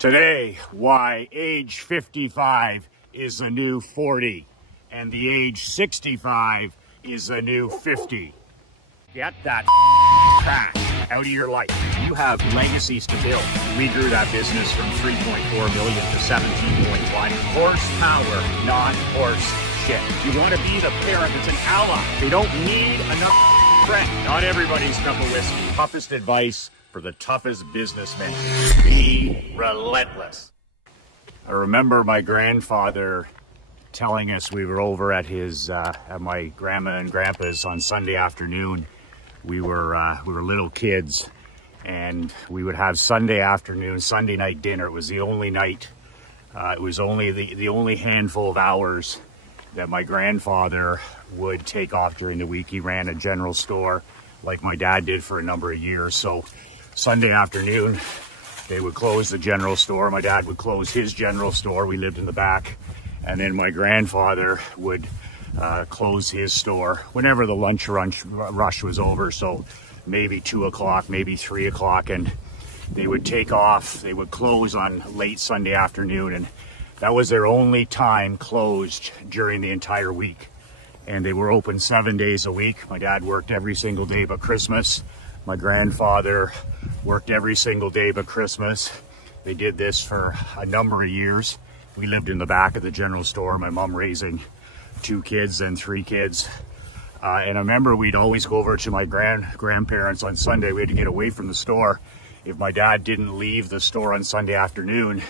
Today, why age 55 is the new 40 and the age 65 is the new 50. Get that crap out of your life. You have legacies to build. We grew that business from 3.4 million to 17.1. Horsepower, not horse shit. You want to be the parent that's an ally. They don't need another friend. Not everybody's cup of whiskey. Toughest advice for the toughest businessman: be relentless. I remember my grandfather telling us, we were over at his at my grandma and grandpa's on Sunday afternoon. We were little kids, and we would have Sunday night dinner. It was the only night. It was only the only handful of hours that my grandfather would take off during the week. He ran a general store like my dad did for a number of years. So Sunday afternoon, they would close the general store. My dad would close his general store. We lived in the back. And then my grandfather would close his store whenever the lunch rush was over. So maybe 2 o'clock, maybe 3 o'clock. And they would take off. They would close on late Sunday afternoon. And that was their only time closed during the entire week. And they were open 7 days a week. My dad worked every single day but Christmas. My grandfather worked every single day but Christmas. They did this for a number of years. We lived in the back of the general store, my mom raising 2 kids and 3 kids. And I remember we'd always go over to my grandparents on Sunday. We had to get away from the store if my dad didn't leave the store on Sunday afternoon.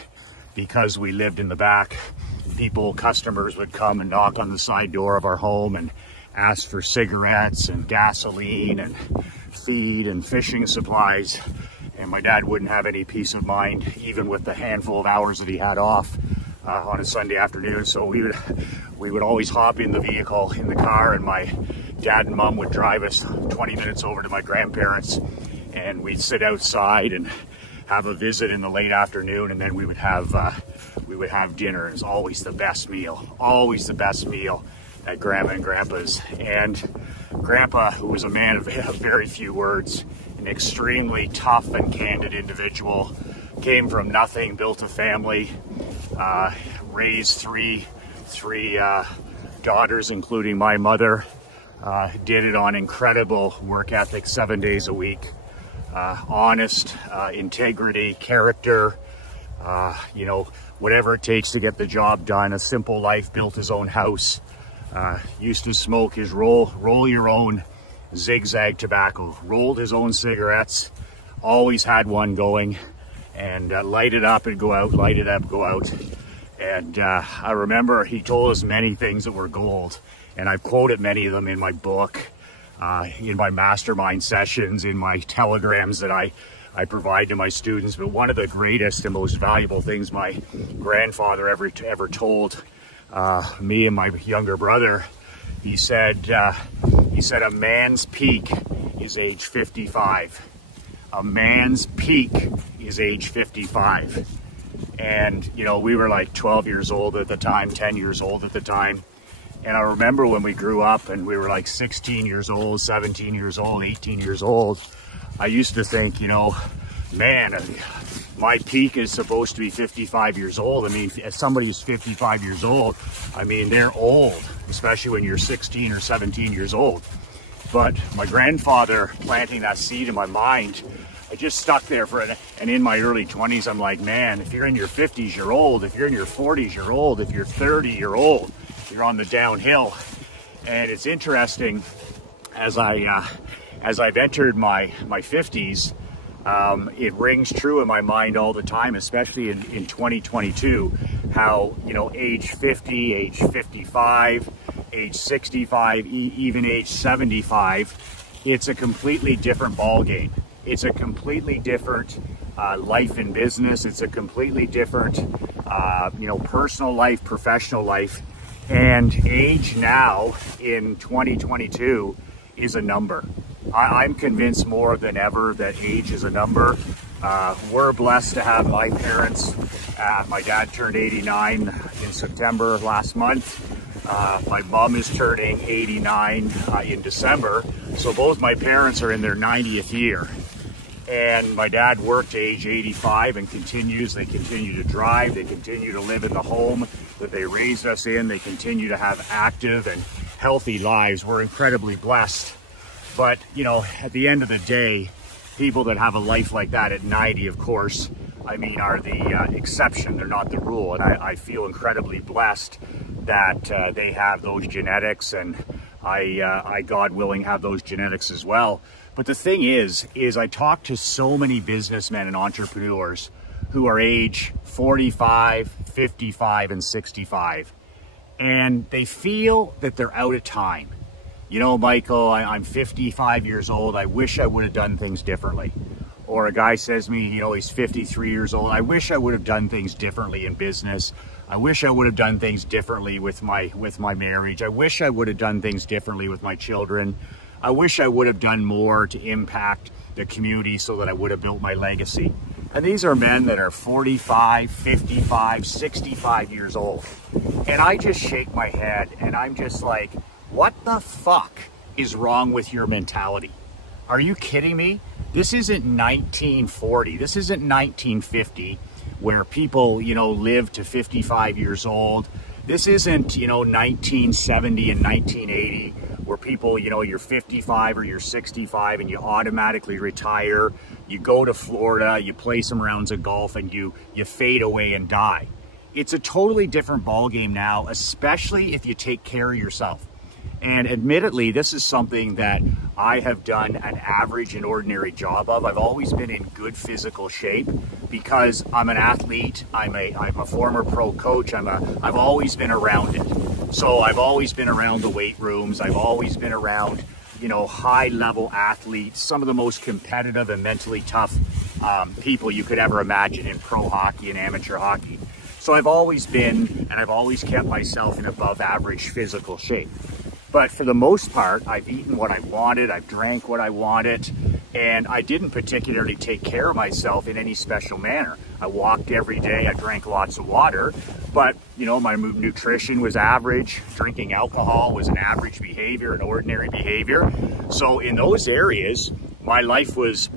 Because we lived in the back, customers would come and knock on the side door of our home and ask for cigarettes and gasoline and feed and fishing supplies. And my dad wouldn't have any peace of mind, even with the handful of hours that he had off on a Sunday afternoon. So we would always hop in the vehicle, in the car, and my dad and mom would drive us 20 minutes over to my grandparents, and we'd sit outside and have a visit in the late afternoon, and then we would have dinner. It was always the best meal at Grandma and Grandpa's. And Grandpa, who was a man of very few words, an extremely tough and candid individual, came from nothing, built a family, raised three daughters, including my mother, did it on incredible work ethic, 7 days a week. Honest, integrity, character, whatever it takes to get the job done. A simple life, built his own house, used to smoke his roll your own zigzag tobacco, rolled his own cigarettes, always had one going, and light it up and go out, light it up, go out. And I remember he told us many things that were gold, and I've quoted many of them in my book, in my mastermind sessions, in my telegrams that I provide to my students. But one of the greatest and most valuable things my grandfather ever told me and my younger brother, he said a man's peak is age 55. A man's peak is age 55. And we were like 12 years old at the time, 10 years old at the time. And I remember when we grew up and we were like 16 years old, 17 years old, 18 years old, I used to think, man, my peak is supposed to be 55 years old. I mean, if somebody's 55 years old, I mean, they're old, especially when you're 16 or 17 years old. But my grandfather planting that seed in my mind, I just stuck there for it. And in my early 20s, I'm like, man, if you're in your 50s, you're old. If you're in your 40s, you're old. If you're 30, you're old. You're on the downhill. And it's interesting, as I've entered my 50s, it rings true in my mind all the time, especially in 2022, how age 50, age 55, age 65, even age 75, it's a completely different ball game. It's a completely different life in business. It's a completely different personal life, professional life. And age now in 2022 is a number. I'm convinced more than ever that age is a number. We're blessed to have my parents. My dad turned 89 in September last month. My mom is turning 89 in December. So both my parents are in their 90th year. And my dad worked to age 85 and continues. They continue to drive. They continue to live in the home that they raised us in. They continue to have active and healthy lives. We're incredibly blessed. But, you know, at the end of the day, people that have a life like that at 90, of course, I mean, are the exception. They're not the rule. And I feel incredibly blessed that they have those genetics, and I, God willing, have those genetics as well. But the thing is I talk to so many businessmen and entrepreneurs who are age 45, 55, and 65, and they feel that they're out of time. You know, Michael, I'm 55 years old. I wish I would have done things differently. Or a guy says to me, you know, he's 53 years old. I wish I would have done things differently in business. I wish I would have done things differently with my marriage. I wish I would have done things differently with my children. I wish I would have done more to impact the community so that I would have built my legacy. And these are men that are 45, 55, 65 years old. And I just shake my head and I'm just like, what the fuck is wrong with your mentality? Are you kidding me? This isn't 1940. This isn't 1950 where people, you know, live to 55 years old. This isn't, you know, 1970 and 1980 where people, you know, you're 55 or you're 65 and you automatically retire. You go to Florida, you play some rounds of golf, and you fade away and die. It's a totally different ballgame now, especially if you take care of yourself. And admittedly, this is something that I have done an average and ordinary job of. I've always been in good physical shape because I'm an athlete. I'm a former pro coach. I've always been around it. So I've always been around the weight rooms. I've always been around, you know, high level athletes, some of the most competitive and mentally tough people you could ever imagine in pro hockey and amateur hockey. So I've always been, and I've always kept myself in above average physical shape. But for the most part, I've eaten what I wanted, I've drank what I wanted, and I didn't particularly take care of myself in any special manner. I walked every day, I drank lots of water, but, you know, my nutrition was average. Drinking alcohol was an average behavior, an ordinary behavior. So in those areas, my life was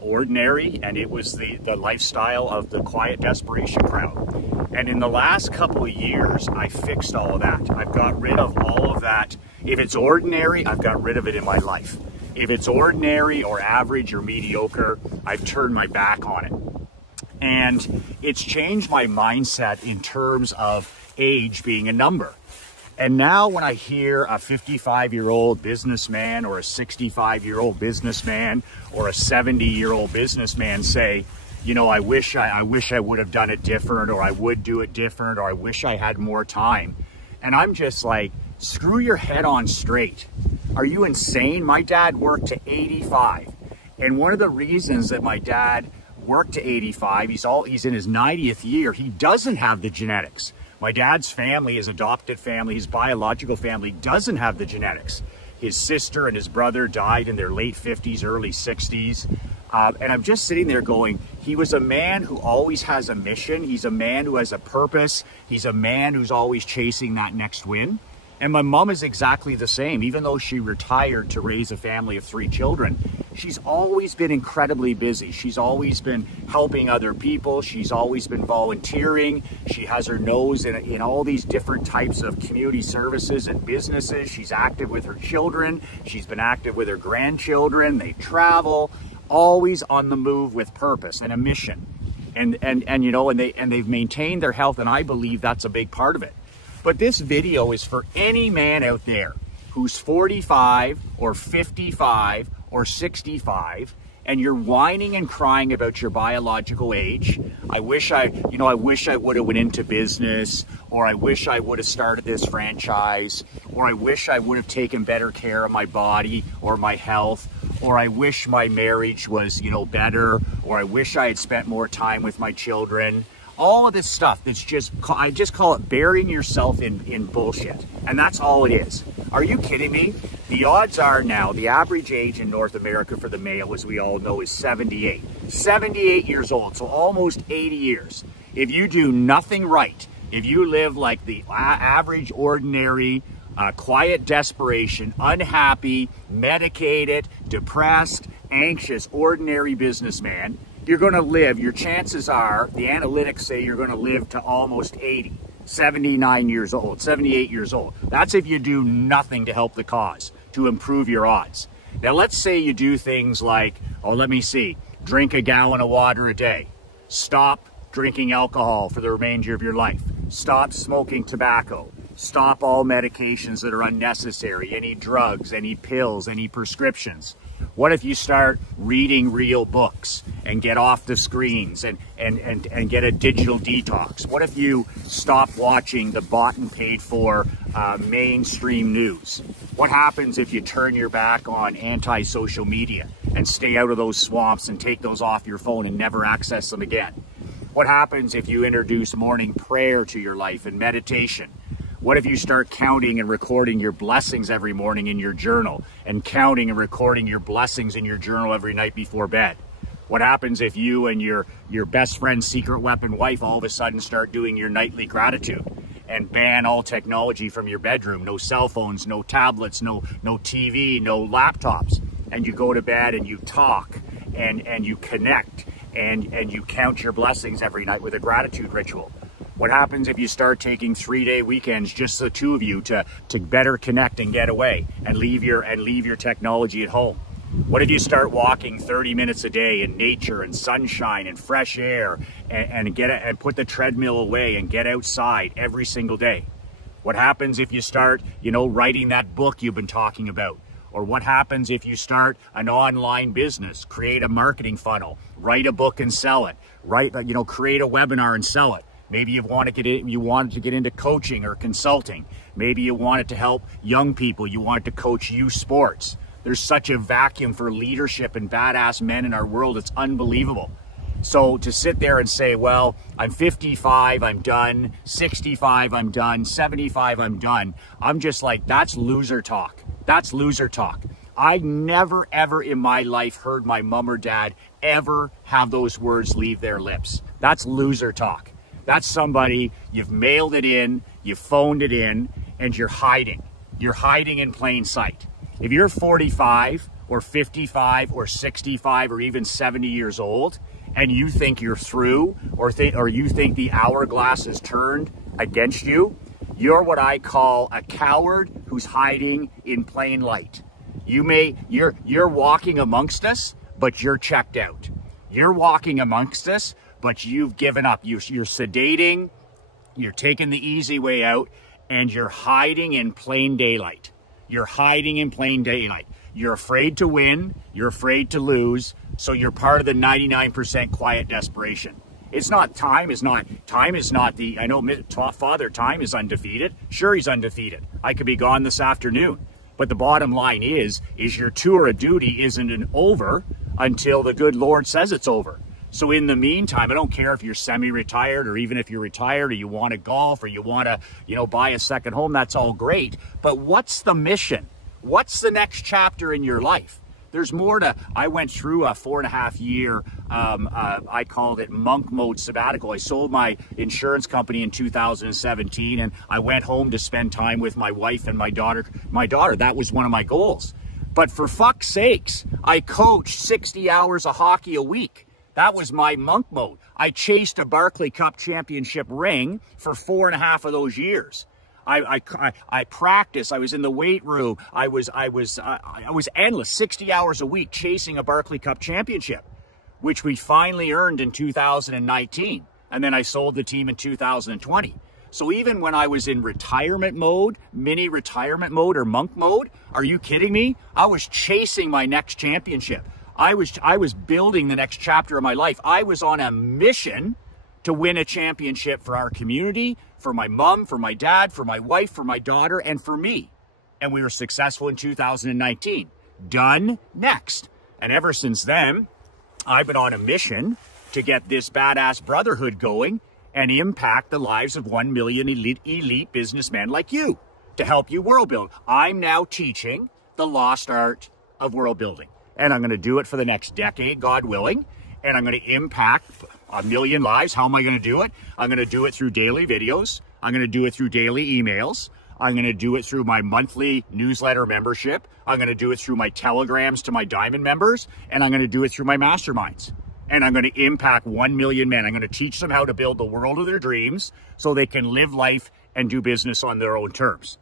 ordinary, and it was the lifestyle of the quiet desperation crowd. And in the last couple of years, I fixed all of that. I've got rid of all of that. If it's ordinary, I've got rid of it in my life. If it's ordinary or average or mediocre, I've turned my back on it. And it's changed my mindset in terms of age being a number. And now when I hear a 55-year-old businessman or a 65-year-old businessman or a 70-year-old businessman say, you know, I wish I would have done it different, or I would do it different, or I wish I had more time. And I'm just like, screw your head on straight. Are you insane? My dad worked to 85. And one of the reasons that my dad worked to 85, he's in his 90th year, he doesn't have the genetics. My dad's family, his adopted family, his biological family doesn't have the genetics. His sister and his brother died in their late 50s, early 60s. And I'm just sitting there going, he was a man who always has a mission. He's a man who has a purpose. He's a man who's always chasing that next win. And my mom is exactly the same. Even though she retired to raise a family of 3 children, she's always been incredibly busy. She's always been helping other people. She's always been volunteering. She has her nose in all these different types of community services and businesses. She's active with her children. She's been active with her grandchildren. They travel, always on the move with purpose and a mission. And you know, and they've maintained their health, and I believe that's a big part of it. But this video is for any man out there who's 45 or 55 or 65, and you're whining and crying about your biological age. I wish I would have went into business, or I wish I would have started this franchise, or I wish I would have taken better care of my body or my health, or I wish my marriage was, you know, better, or I wish I had spent more time with my children. All of this stuff that's just, I just call it burying yourself in bullshit. And that's all it is. Are you kidding me? The odds are now, the average age in North America for the male, as we all know, is 78. 78 years old, so almost 80 years. If you do nothing right, if you live like the average, ordinary, quiet desperation, unhappy, medicated, depressed, anxious, ordinary businessman, you're going to live, your chances are, the analytics say you're going to live to almost 80, 79 years old, 78 years old. That's if you do nothing to help the cause, to improve your odds. Now, let's say you do things like, oh, let me see, drink a gallon of water a day, stop drinking alcohol for the remainder of your life, stop smoking tobacco, stop all medications that are unnecessary, any drugs, any pills, any prescriptions. What if you start reading real books and get off the screens and get a digital detox? What if you stop watching the bought and paid for mainstream news? What happens if you turn your back on anti-social media and stay out of those swamps and take those off your phone and never access them again? What happens if you introduce morning prayer to your life and meditation? What if you start counting and recording your blessings every morning in your journal and counting and recording your blessings in your journal every night before bed? What happens if you and your best friend's secret weapon wife all of a sudden start doing your nightly gratitude and ban all technology from your bedroom? No cell phones, no tablets, no TV, no laptops. And you go to bed and you talk and you connect and you count your blessings every night with a gratitude ritual. What happens if you start taking 3-day weekends, just the two of you, to better connect and get away and leave your technology at home? What if you start walking 30 minutes a day in nature and sunshine and fresh air and put the treadmill away and get outside every single day? What happens if you start, writing that book you've been talking about? Or what happens if you start an online business, create a marketing funnel, write a book and sell it, create a webinar and sell it? Maybe you wanted to get into coaching or consulting. Maybe you wanted to help young people. You wanted to coach youth sports. There's such a vacuum for leadership and badass men in our world. It's unbelievable. So to sit there and say, well, I'm 55, I'm done, 65, I'm done, 75, I'm done. I'm just like, that's loser talk. That's loser talk. I never, ever in my life heard my mom or dad ever have those words leave their lips. That's loser talk. That's somebody, you've mailed it in, you phoned it in, and you're hiding. You're hiding in plain sight. If you're 45 or 55 or 65 or even 70 years old, and you think you're through, or you think the hourglass is turned against you, you're what I call a coward who's hiding in plain light. You're walking amongst us, but you're checked out. You're walking amongst us, but you've given up. You're sedating, you're taking the easy way out, and you're hiding in plain daylight. You're hiding in plain daylight. You're afraid to win, you're afraid to lose, so you're part of the 99% quiet desperation. Time is not the, I know Father Time is undefeated. Sure, he's undefeated. I could be gone this afternoon. But the bottom line is your tour of duty isn't over until the good Lord says it's over. So in the meantime, I don't care if you're semi-retired or even if you're retired or you want to golf or you want to, buy a second home, that's all great. But what's the mission? What's the next chapter in your life? There's more to, I went through a 4.5-year, I called it monk mode sabbatical. I sold my insurance company in 2017 and I went home to spend time with my wife and my daughter. That was one of my goals. But for fuck's sakes, I coached 60 hours of hockey a week. That was my monk mode. I chased a Barclay Cup championship ring for 4.5 of those years. I practiced. I was in the weight room. I was endless, 60 hours a week chasing a Barclay Cup championship, which we finally earned in 2019. And then I sold the team in 2020. So even when I was in retirement mode, mini retirement mode or monk mode, are you kidding me? I was chasing my next championship. I was building the next chapter of my life. I was on a mission to win a championship for our community, for my mom, for my dad, for my wife, for my daughter, and for me. And we were successful in 2019. Done. Next. And ever since then, I've been on a mission to get this badass brotherhood going and impact the lives of 1 million elite businessmen like you to help you world build. I'm now teaching the lost art of world building. And I'm going to do it for the next decade, God willing. And I'm going to impact 1 million lives. How am I going to do it? I'm going to do it through daily videos. I'm going to do it through daily emails. I'm going to do it through my monthly newsletter membership. I'm going to do it through my telegrams to my Diamond members. And I'm going to do it through my masterminds. And I'm going to impact 1 million men. I'm going to teach them how to build the world of their dreams so they can live life and do business on their own terms.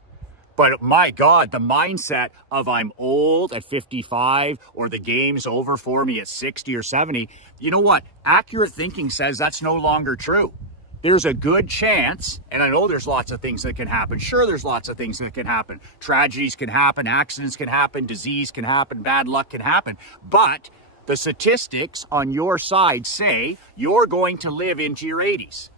But my God, the mindset of I'm old at 55 or the game's over for me at 60 or 70, you know what? Accurate thinking says that's no longer true. There's a good chance, and I know there's lots of things that can happen. Sure, there's lots of things that can happen. Tragedies can happen, accidents can happen, disease can happen, bad luck can happen. But the statistics on your side say you're going to live into your 80s.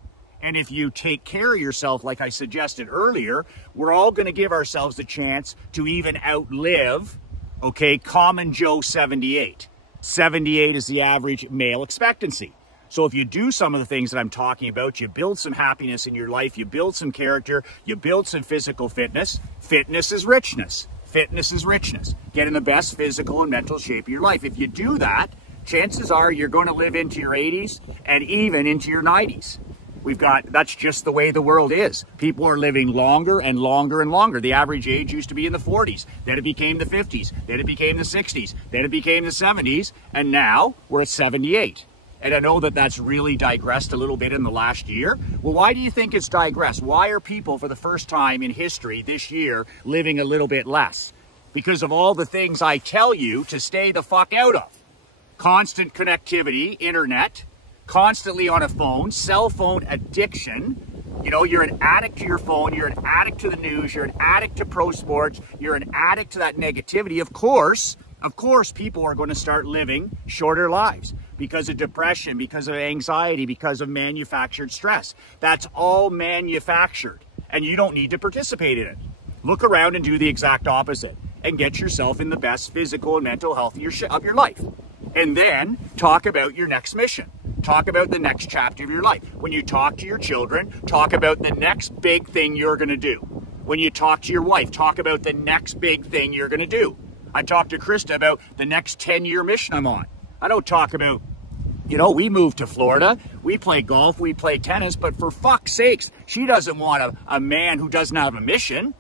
And if you take care of yourself, like I suggested earlier, we're all going to give ourselves the chance to even outlive, okay, common Joe 78. 78 is the average male expectancy. So if you do some of the things that I'm talking about, you build some happiness in your life, you build some character, you build some physical fitness. Fitness is richness. Fitness is richness. Get in the best physical and mental shape of your life. If you do that, chances are you're going to live into your 80s and even into your 90s. That's just the way the world is. People are living longer and longer and longer. The average age used to be in the 40s, then it became the 50s, then it became the 60s, then it became the 70s, and now we're at 78. And I know that that's really digressed a little bit in the last year. Well, why do you think it's digressed? Why are people for the first time in history this year living a little bit less? Because of all the things I tell you to stay the fuck out of. Constant connectivity, internet, constantly on a phone, cell phone addiction. You know, you're an addict to your phone, you're an addict to the news, you're an addict to pro sports, you're an addict to that negativity. Of course, people are going to start living shorter lives because of depression, because of anxiety, because of manufactured stress. That's all manufactured, and you don't need to participate in it. Look around and do the exact opposite and get yourself in the best physical and mental health of your life. And then talk about your next mission. Talk about the next chapter of your life. When you talk to your children, talk about the next big thing you're going to do. When you talk to your wife, talk about the next big thing you're going to do. I talked to Krista about the next 10-year mission I'm on. I don't talk about, you know, we moved to Florida, we play golf, we play tennis, but for fuck's sakes, she doesn't want a man who doesn't have a mission.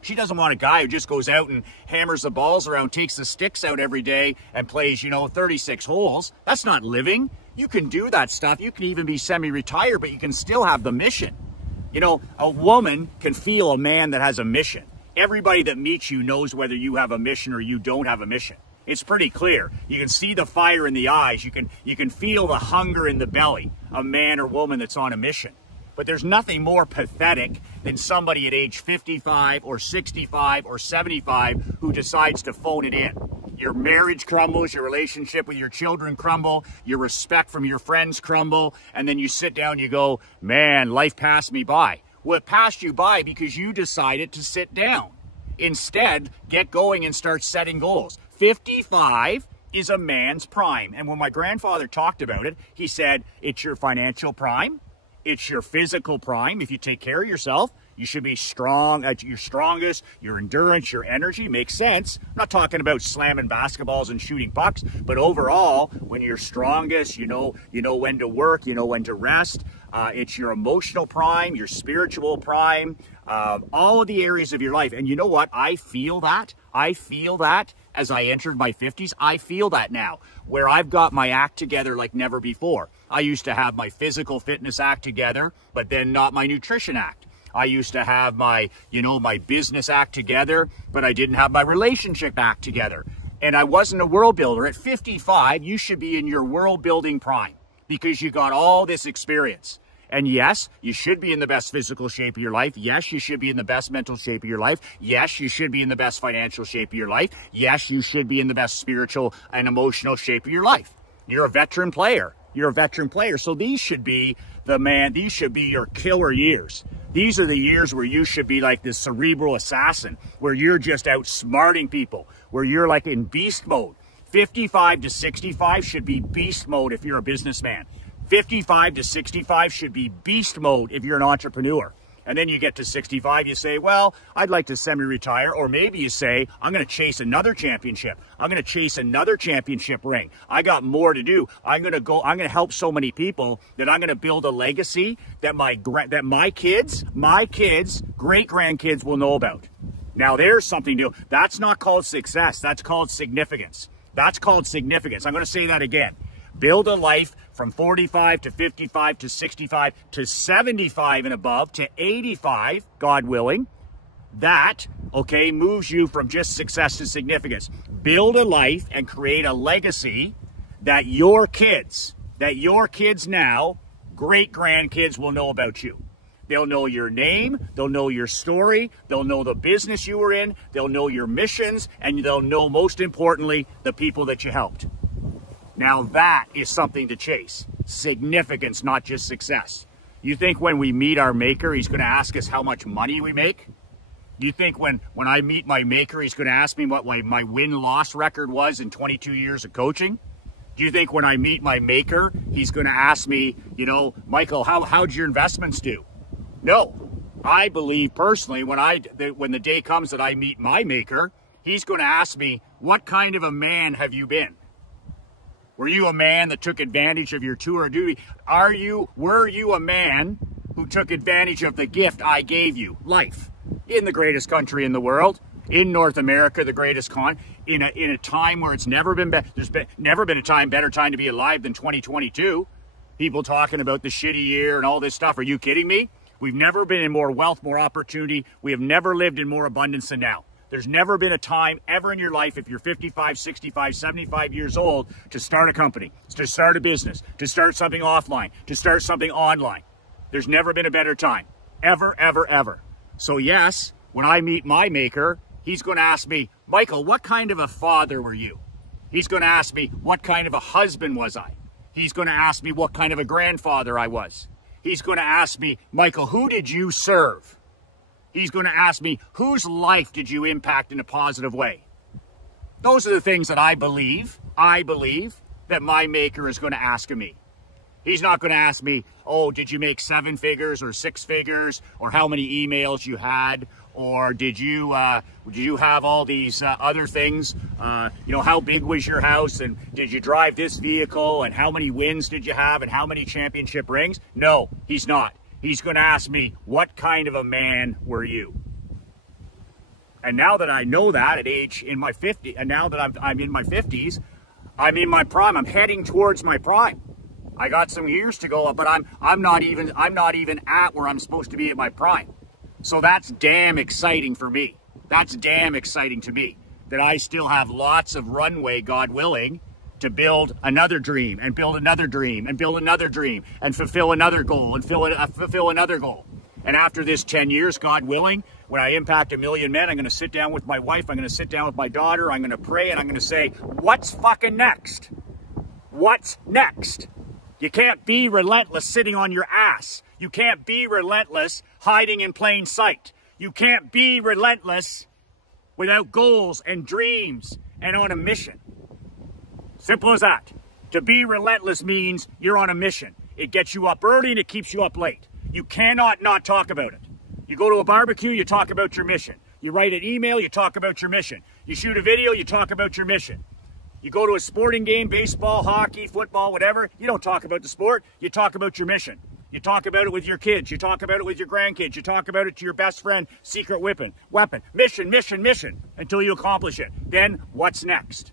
She doesn't want a guy who just goes out and hammers the balls around, takes the sticks out every day and plays, 36 holes. That's not living. You can do that stuff. You can even be semi-retired, but you can still have the mission. A woman can feel a man that has a mission. Everybody that meets you knows whether you have a mission or you don't have a mission. It's pretty clear. You can see the fire in the eyes. You can feel the hunger in the belly, a man or woman that's on a mission. But there's nothing more pathetic than somebody at age 55 or 65 or 75 who decides to phone it in. Your marriage crumbles, your relationship with your children crumble, your respect from your friends crumble, and then you sit down and you go, man, life passed me by. Well, it passed you by because you decided to sit down. Instead, get going and start setting goals. 55 is a man's prime. And when my grandfather talked about it, he said, it's your financial prime. It's your physical prime. If you take care of yourself, you should be strong at your strongest. Your endurance, your energy makes sense. I'm not talking about slamming basketballs and shooting pucks, but overall, when you're strongest, you know when to work, you know when to rest. It's your emotional prime, your spiritual prime, all of the areas of your life. And you know what? I feel that. As I entered my 50s, I feel that now, where I've got my act together like never before. I used to have my physical fitness act together, but then not my nutrition act. I used to have my business act together, but I didn't have my relationship act together. And I wasn't a world builder. At 55, you should be in your world building prime because you got all this experience. And yes, you should be in the best physical shape of your life. Yes, you should be in the best mental shape of your life. Yes, you should be in the best financial shape of your life. Yes, you should be in the best spiritual and emotional shape of your life. You're a veteran player. You're a veteran player. So these should be these should be your killer years. These are the years where you should be like this cerebral assassin, where you're just outsmarting people, where you're like in beast mode. 55 to 65 should be beast mode if you're a businessman. 55 to 65 should be beast mode if you're an entrepreneur. And then you get to 65, you say, well, I'd like to semi-retire. Or maybe you say, I'm going to chase another championship. I'm going to chase another championship ring. I got more to do. I'm going to help so many people that I'm going to build a legacy that my kids, great-grandkids will know about. Now, there's something new. That's not called success. That's called significance. That's called significance. I'm going to say that again. Build a life from 45 to 55 to 65 to 75 and above to 85, God willing. That, okay, moves you from just success to significance. Build a life and create a legacy that your kids now, great-grandkids, will know about you. They'll know your name, they'll know your story, they'll know the business you were in, they'll know your missions, and they'll know, most importantly, the people that you helped. Now that is something to chase. Significance, not just success. You think when we meet our maker, he's going to ask us how much money we make? Do you think when I meet my maker, he's going to ask me what my win-loss record was in 22 years of coaching? Do you think when I meet my maker, he's going to ask me, you know, Michael, how'd your investments do? No. I believe personally when the day comes that I meet my maker, he's going to ask me, what kind of a man have you been? Were you a man that took advantage of your tour of duty? Were you a man who took advantage of the gift I gave you? Life. In the greatest country in the world, in North America, the greatest in a time where it's never been never been a better time to be alive than 2022. People talking about the shitty year and all this stuff. Are you kidding me? We've never been in more wealth, more opportunity. We have never lived in more abundance than now. There's never been a time ever in your life, if you're 55, 65, 75 years old, to start a company, to start a business, to start something offline, to start something online. There's never been a better time. Ever, ever, ever. So yes, when I meet my maker, he's going to ask me, Michael, what kind of a father were you? He's going to ask me, what kind of a husband was I? He's going to ask me what kind of a grandfather I was. He's going to ask me, Michael, who did you serve? He's going to ask me, whose life did you impact in a positive way? Those are the things that I believe that my maker is going to ask of me. He's not going to ask me, oh, did you make 7 figures or 6 figures, or how many emails you had, or did you have all these other things? You know, how big was your house, and did you drive this vehicle, and how many wins did you have, and how many championship rings? No, he's not. He's going to ask me, what kind of a man were you? And now that I know that at age in my 50s, and now that I'm in my 50s, I'm in my prime. I'm heading towards my prime. I got some years to go, but I'm not even at where I'm supposed to be at my prime. So that's damn exciting for me. That's damn exciting to me, that I still have lots of runway, God willing, to build another dream and build another dream and build another dream and fulfill another goal and fulfill another goal. And after this 10 years, God willing, when I impact 1 million men, I'm going to sit down with my wife, I'm going to sit down with my daughter, I'm going to pray, and I'm going to say, what's fucking next? What's next? You can't be relentless sitting on your ass. You can't be relentless hiding in plain sight. You can't be relentless without goals and dreams and on a mission. Simple as that. To be relentless means you're on a mission. It gets you up early and it keeps you up late. You cannot not talk about it. You go to a barbecue, you talk about your mission. You write an email, you talk about your mission. You shoot a video, you talk about your mission. You go to a sporting game, baseball, hockey, football, whatever, you don't talk about the sport, you talk about your mission. You talk about it with your kids, you talk about it with your grandkids, you talk about it to your best friend, secret weapon, mission, mission, mission, until you accomplish it. Then what's next?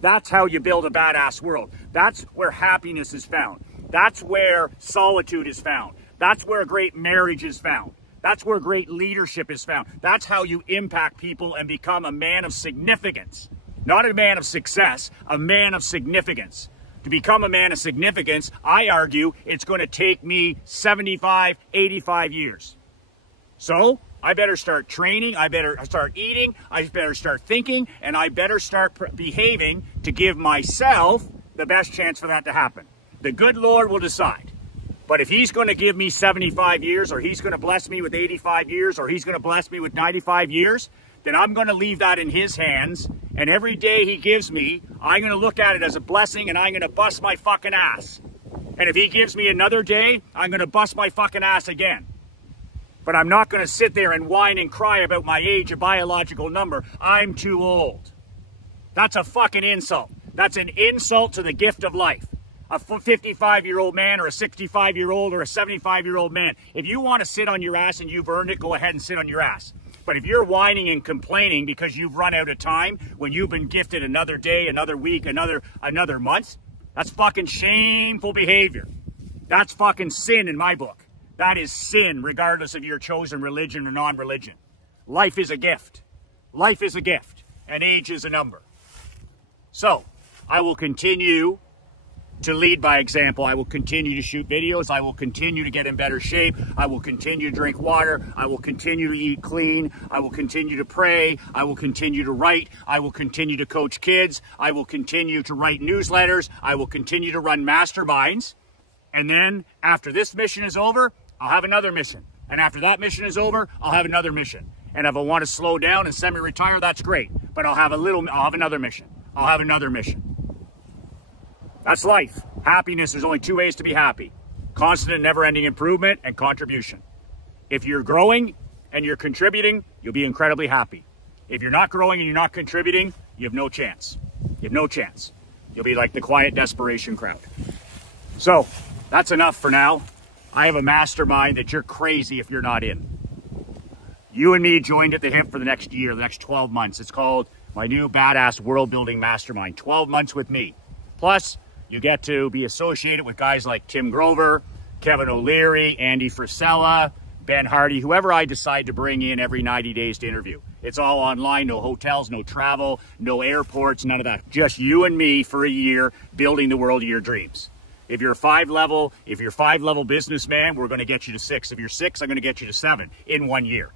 That's how you build a badass world. That's where happiness is found. That's where solitude is found. That's where a great marriage is found. That's where great leadership is found. That's how you impact people and become a man of significance. Not a man of success, a man of significance. To become a man of significance, I argue it's going to take me 75, 85 years. So I better start training, I better start eating, I better start thinking, and I better start behaving to give myself the best chance for that to happen. The good Lord will decide. But if he's going to give me 75 years, or he's going to bless me with 85 years, or he's going to bless me with 95 years, then I'm going to leave that in his hands. And every day he gives me, I'm going to look at it as a blessing, and I'm going to bust my fucking ass. And if he gives me another day, I'm going to bust my fucking ass again. But I'm not going to sit there and whine and cry about my age, a biological number. I'm too old. That's a fucking insult. That's an insult to the gift of life. A 55-year-old man or a 65-year-old or a 75-year-old man. If you want to sit on your ass and you've earned it, go ahead and sit on your ass. But if you're whining and complaining because you've run out of time when you've been gifted another day, another week, another month, that's fucking shameful behavior. That's fucking sin in my book. That is sin regardless of your chosen religion or non-religion. Life is a gift. Life is a gift. And age is a number. So, I will continue to lead by example. I will continue to shoot videos. I will continue to get in better shape. I will continue to drink water. I will continue to eat clean. I will continue to pray. I will continue to write. I will continue to coach kids. I will continue to write newsletters. I will continue to run masterminds. And then after this mission is over, I'll have another mission. And after that mission is over, I'll have another mission. And if I want to slow down and semi-retire, that's great. But I'll have another mission. I'll have another mission. That's life. Happiness, there's only two ways to be happy. Constant and never-ending improvement and contribution. If you're growing and you're contributing, you'll be incredibly happy. If you're not growing and you're not contributing, you have no chance. You have no chance. You'll be like the quiet desperation crowd. So, that's enough for now. I have a mastermind that you're crazy if you're not in. You and me joined at the hip for the next year, the next 12 months. It's called my new badass world building mastermind. 12 months with me. Plus, you get to be associated with guys like Tim Grover, Kevin O'Leary, Andy Frisella, Ben Hardy, whoever I decide to bring in every 90 days to interview. It's all online, no hotels, no travel, no airports, none of that. Just you and me for a year building the world of your dreams. If you're five level businessman, we're going to get you to 6. If you're 6, I'm going to get you to 7 in 1 year.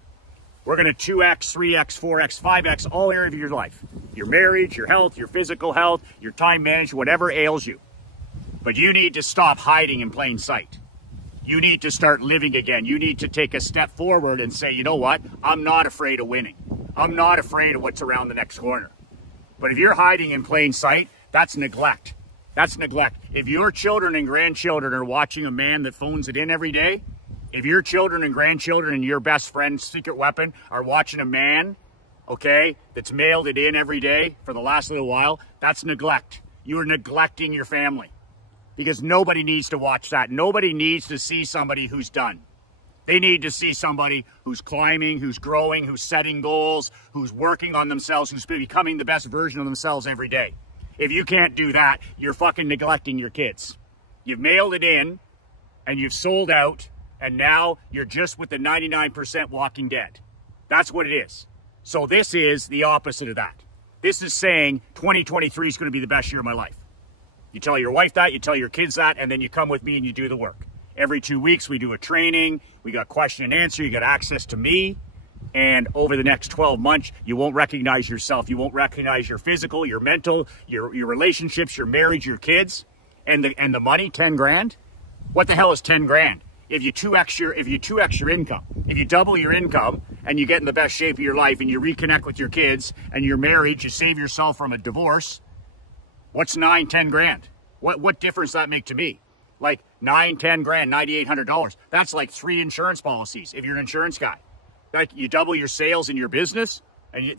We're going to 2x, 3x, 4x, 5x, all areas of your life. Your marriage, your health, your physical health, your time management, whatever ails you. But you need to stop hiding in plain sight. You need to start living again. You need to take a step forward and say, you know what? I'm not afraid of winning. I'm not afraid of what's around the next corner. But if you're hiding in plain sight, that's neglect. That's neglect. If your children and grandchildren are watching a man that phones it in every day, if your children and grandchildren and your best friend's secret weapon are watching a man, okay, that's mailed it in every day for the last little while, that's neglect. You are neglecting your family. Because nobody needs to watch that. Nobody needs to see somebody who's done. They need to see somebody who's climbing, who's growing, who's setting goals, who's working on themselves, who's becoming the best version of themselves every day. If you can't do that, you're fucking neglecting your kids. You've mailed it in, and you've sold out, and now you're just with the 99% walking dead. That's what it is. So this is the opposite of that. This is saying 2023 is going to be the best year of my life. You tell your wife that, you tell your kids that, and then you come with me and you do the work. Every 2 weeks we do a training, we got question and answer, you got access to me, and over the next 12 months, you won't recognize yourself. You won't recognize your physical, your mental, your relationships, your marriage, your kids, and the money, 10 grand. What the hell is 10 grand? If you 2x your income, if you double your income and you get in the best shape of your life and you reconnect with your kids and your marriage, you save yourself from a divorce, what's 9, 10 grand? What difference does that make to me? Like 9, 10 grand, $9,800. That's like 3 insurance policies if you're an insurance guy. Like you double your sales in your business, and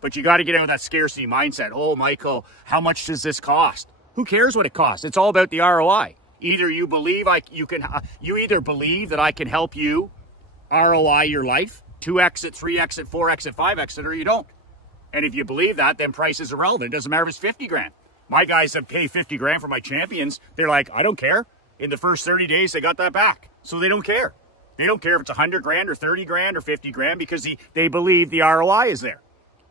but you got to get out of that scarcity mindset. Oh, Michael, how much does this cost? Who cares what it costs? It's all about the ROI. Either you believe you either believe that I can help you ROI your life, 2x it, 3x it, 4x it, 5x it, or you don't. And if you believe that, then price is irrelevant. It doesn't matter if it's 50 grand. My guys that pay 50 grand for my champions, they're like, I don't care. In the first 30 days, they got that back. So they don't care. They don't care if it's 100 grand or 30 grand or 50 grand because they believe the ROI is there.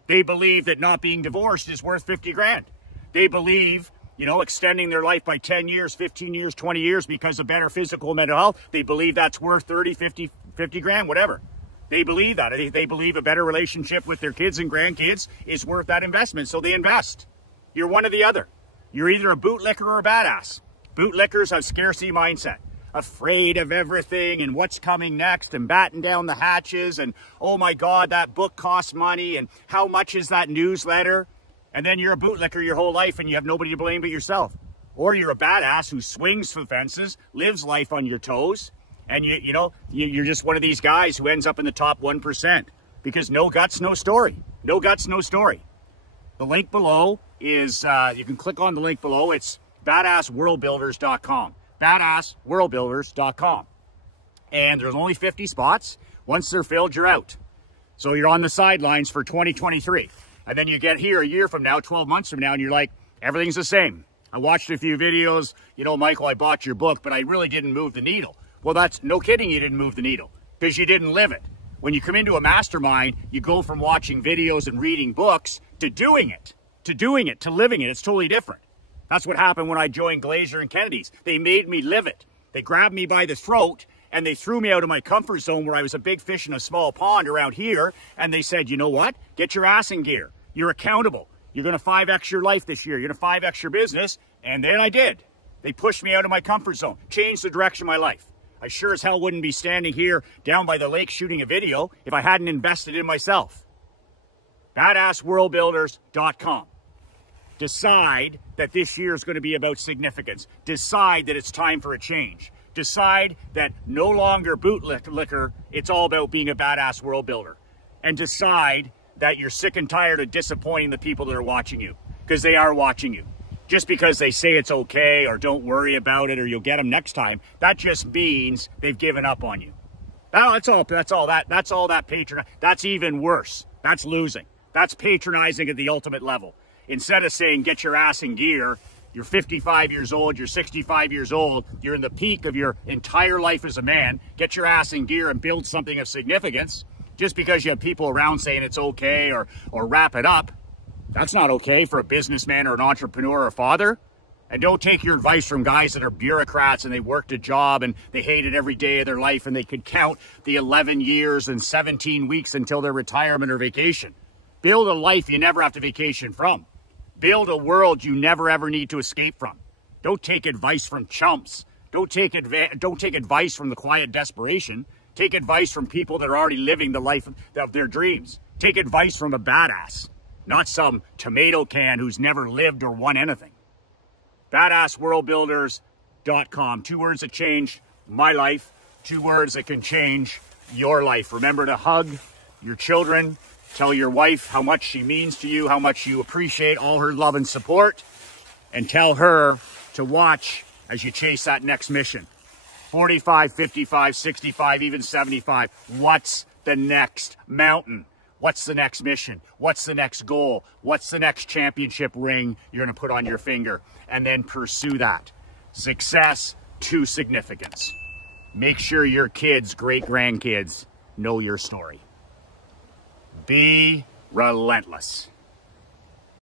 They believe that not being divorced is worth 50 grand. They believe, extending their life by 10 years, 15 years, 20 years because of better physical and mental health. They believe that's worth 30, 50 grand, whatever. They believe that. They believe a better relationship with their kids and grandkids is worth that investment. So they invest. You're one or the other. You're either a bootlicker or a badass. Bootlickers have scarcity mindset, afraid of everything and what's coming next and batten down the hatches and, oh my God, that book costs money and how much is that newsletter? And then you're a bootlicker your whole life and you have nobody to blame but yourself. Or you're a badass who swings for the fences, lives life on your toes, And you're just one of these guys who ends up in the top 1%, because no guts, no story. No guts, no story. The link below is, you can click on the link below. It's badassworldbuilders.com. Badassworldbuilders.com. And there's only 50 spots. Once they're filled, you're out. So you're on the sidelines for 2023. And then you get here a year from now, 12 months from now, and you're like, everything's the same. I watched a few videos. Michael, I bought your book, but I really didn't move the needle. Well, that's no kidding, you didn't move the needle, because you didn't live it. When you come into a mastermind, you go from watching videos and reading books to doing it, to living it. It's totally different. That's what happened when I joined Glazier and Kennedy's. They made me live it. They grabbed me by the throat and they threw me out of my comfort zone where I was a big fish in a small pond around here. And they said, you know what? Get your ass in gear. You're accountable. You're going to 5X your life this year. You're going to 5X your business. And then I did. They pushed me out of my comfort zone, changed the direction of my life. I sure as hell wouldn't be standing here down by the lake shooting a video if I hadn't invested in myself. Badassworldbuilders.com. Decide that this year is going to be about significance. Decide that it's time for a change. Decide that no longer bootlicker, it's all about being a badass world builder. And decide that you're sick and tired of disappointing the people that are watching you, because they are watching you. Just because they say it's okay or don't worry about it or you'll get them next time, that just means they've given up on you. That's all that patronizing. That's even worse. That's losing. That's patronizing at the ultimate level. Instead of saying, get your ass in gear, you're 55 years old, you're 65 years old, you're in the peak of your entire life as a man, get your ass in gear and build something of significance. Just because you have people around saying it's okay or wrap it up, that's not okay for a businessman or an entrepreneur or a father. And don't take your advice from guys that are bureaucrats and they worked a job and they hate it every day of their life and they could count the 11 years and 17 weeks until their retirement or vacation. Build a life you never have to vacation from. Build a world you never ever need to escape from. Don't take advice from chumps. Don't take advice from the quiet desperation. Take advice from people that are already living the life of their dreams. Take advice from a badass, not some tomato can who's never lived or won anything. Badassworldbuilders.com. 2 words that change my life. 2 words that can change your life. Remember to hug your children. Tell your wife how much she means to you, how much you appreciate all her love and support. And tell her to watch as you chase that next mission. 45, 55, 65, even 75. What's the next mountain? What's the next mission? What's the next goal? What's the next championship ring you're going to put on your finger? And then pursue that. Success to significance. Make sure your kids, great-grandkids, know your story. Be relentless.